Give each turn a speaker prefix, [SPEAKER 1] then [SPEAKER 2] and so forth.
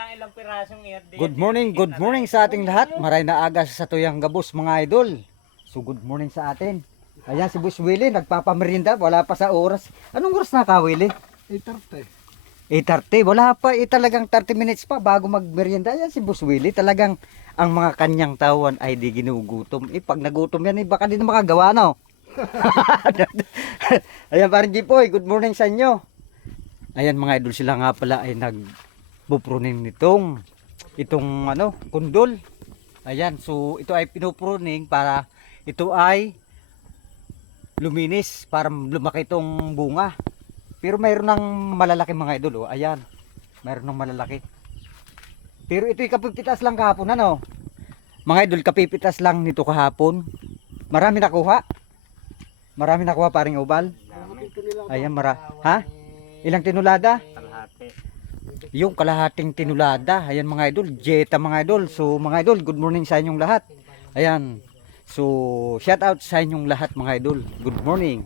[SPEAKER 1] lang ilang pirasong i-update.
[SPEAKER 2] Good morning, good morning sa ating lahat. Maray na aga sa tuyang gabos mga idol. So good morning sa atin. Ayan si Boss Willie, nagpapamerinda, wala pa sa oras. Anong oras na ka, Willie?
[SPEAKER 3] 8.30.
[SPEAKER 2] 8.30, wala pa, eh, talagang 30 minutes pa bago magmerienda. Ayan si Boss Willie, talagang ang mga kanyang tawan ay di ginugutom. Eh, pag nagutom yan, eh, baka di na makagawa, no? Ayan, parang Jipoy, good morning sa inyo. Ayan mga idol, sila nga pala ay nagpupruning nitong itong ano, kundol. Ayan, so ito ay pinupruning para ito ay luminis para lumaki itong bunga. Pero mayroon ng malalaki mga idol, oh. ayan. Mayroon ng malalaki. Pero ito kapipitas lang kahapon, ano? Mga idol, kapipitas lang nito kahapon. Marami nakuha. Marami nakuha paring ubal. Ayan, mara. Ha? Ilang tinulada?
[SPEAKER 1] Kalahati.
[SPEAKER 2] Yung kalahating tinulada. Ayan mga idol, jeta mga idol. So mga idol, good morning sa inyong lahat. Ayan. So, shout out sa inyong lahat mga idol. Good morning.